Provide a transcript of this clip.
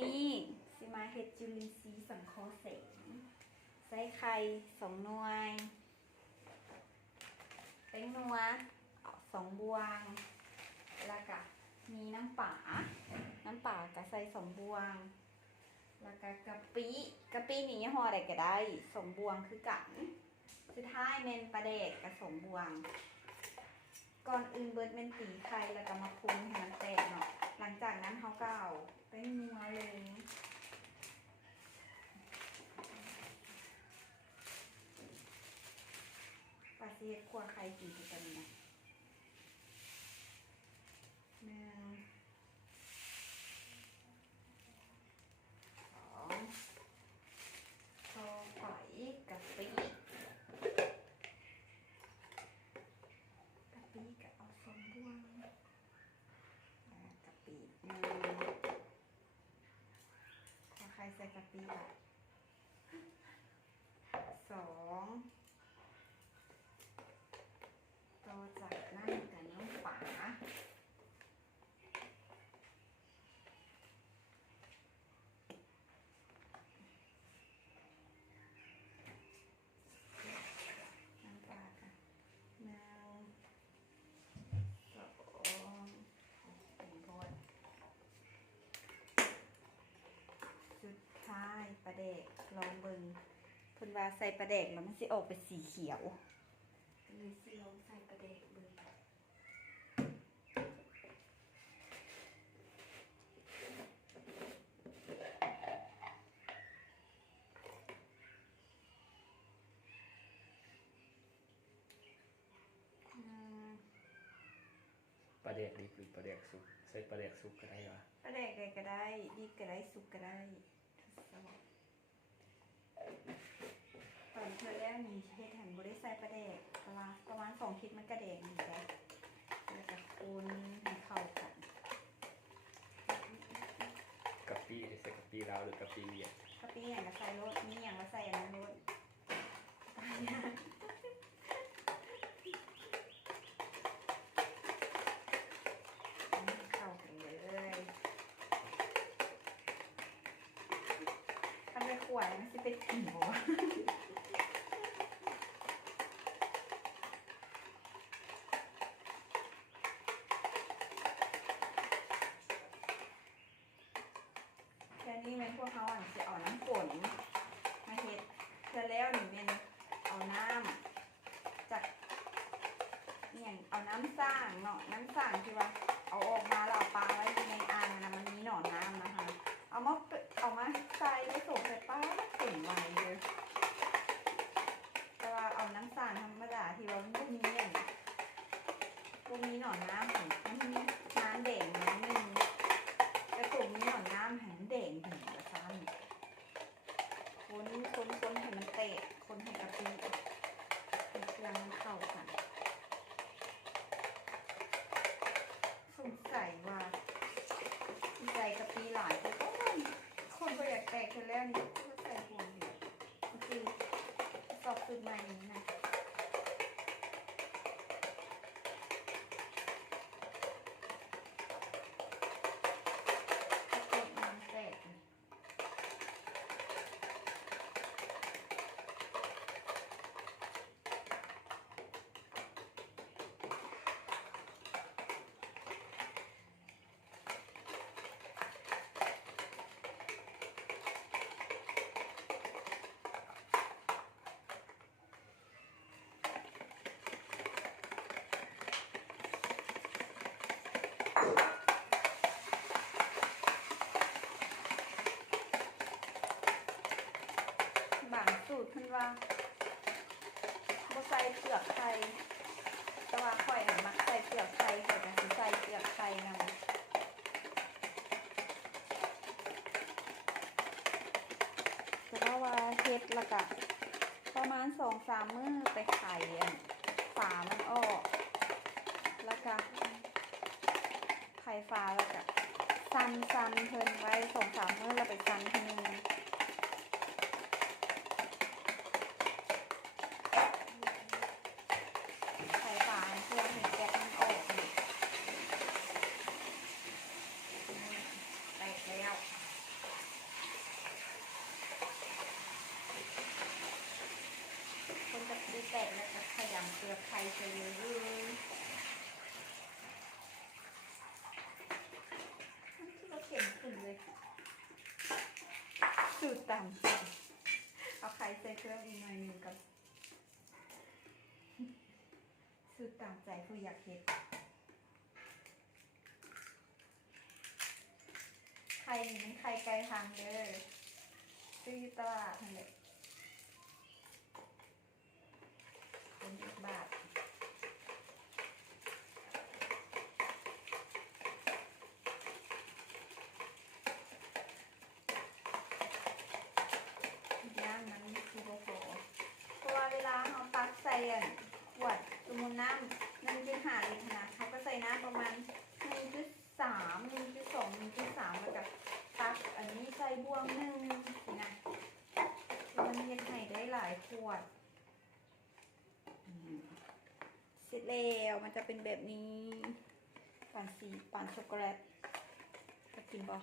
นี้สิมาเฮ็ดจุลินทรีย์สังเคราะห์แสงใส่ไข่2 หน่วยแป้งนัว2 บวงแล้วก็มีน้ำป่าก็ใส่2 บวงแล้วก็กะปินี่ห่อใดก็ได้2 บวงคือกันสุดท้ายเมนปลาแดกกับ2 บวงก่อนอื่นเบิดเมนตีไข่แล้วก็มาปรุงให้มันแตกเนาะหลังจากนั้นเขาก็เอาแป้งนัวเลยปลาเสียขั่วไข่กี่กันเนี่ย1 2โซฝอยกะปิกับเอา2 บวงกะปิขอใครใส่กะปิแบบ2ต่อจากนั้นกับน้ำฝาใช่ปลาแดกลองเบิ่งเพิ่นว่าใส่ปลาแดกแล้วมันสิออกเป็นสีเขียวก็เลยสิลองใส่ปลาแดกเบิ่งปลาแดกดิบหรือปลาแดกสุกใส่ปลาแดกสุกก็ได้เหรอปลาแดกใดก็ได้ดิบก็ได้สุกก็ได้ตอนเธอแรกมีเฮ็ดแห่งบ่ได้ใส่ปลาแดกประมาณ2 ทิศมันกระแดกนี่แหละแล้วก็คนให้เข้ากันกะปิใส่กะปิลาวหรือกะปิเวียดกะปิอย่างละใส่รสมีอย่างละใส่อันนั้นรสเข้ากันเลยทำไปขวดมันสิเป็นกลิ่นบ่แค่นี้แม่พวกเขาจะเอาน้ำฝนมาเฮ็ดเสร็จแล้วนี่เป็นเอาน้ำจากอย่างเอาน้ำสร้างเนาะน้ำสร้างที่ว่าเอาออกมาแล้วปลาไว้ในอ่างนะมันมีหนอนน้ำนะคะเอามาใส่ไว้ส่งใส่ปลาเก่งไวเลยแต่ว่าเอาน้ำสร้างธรรมดาที่ว่าพวกนี้อย่างพวกนี้หนอนน้ำของมันมีน้ำแดงนิดนึงกระตุกมีหนอนน้ำแห้งแดงถึงกระซ้ำคนให้มันเตะคนให้กะปิให้เครื่องมันเข้ากันสงสัยว่าใส่กะปิหลายแต่ก็คนก็อยากแตกกันแล้วนี่ก็ใส่พวงเดียวก็คือสอบสูตรใหม่นี้นะบางสูตรเพิ่นว่าบ่ใส่เปลือกไข่แต่ว่าข่อยน่ะมักใส่เปลือกไข่ข่อยก็สิใส่เปลือกไข่นำแต่ว่าเฮ็ดแล้วก็ประมาณ 2-3 มื้อไปไข่ฝามันออกแล้วก็ไข่ฝาแล้วก็ซันเพิ่นไว้ 2-3 มื้อแล้วไปซันทีนึงไข่ฝาเพื่อให้แก๊สมันออกแตกแล้ว เปลือกไข่ใส่เลยมันคือว่าเข็มขึ้นเลยสูตรต่ำเอาไข่ใส่เครื่องอีกหน่อยหนึงกับสูตรตามใจผู้อยากเห็ดไข่นี่มันไข่ไก่ทางเด้อซื้ออยู่ตลาดทางเด็กเป็น10 บาทน้ำมันคือโบโฟเพราะว่าเวลาเราตักใส่ขวดสมมุติน้ำ1.5 ลิตรนะเขาก็ใส่น้ำประมาณ1.3 1.2 1.3แล้วก็ตักอันนี้ใส่บวงหนึ่งสินะมันเฮ็ดให้ได้หลายขวดเสร็จแล้วมันจะเป็นแบบนี้ปั่นช็อกโกแลตจะกินบ่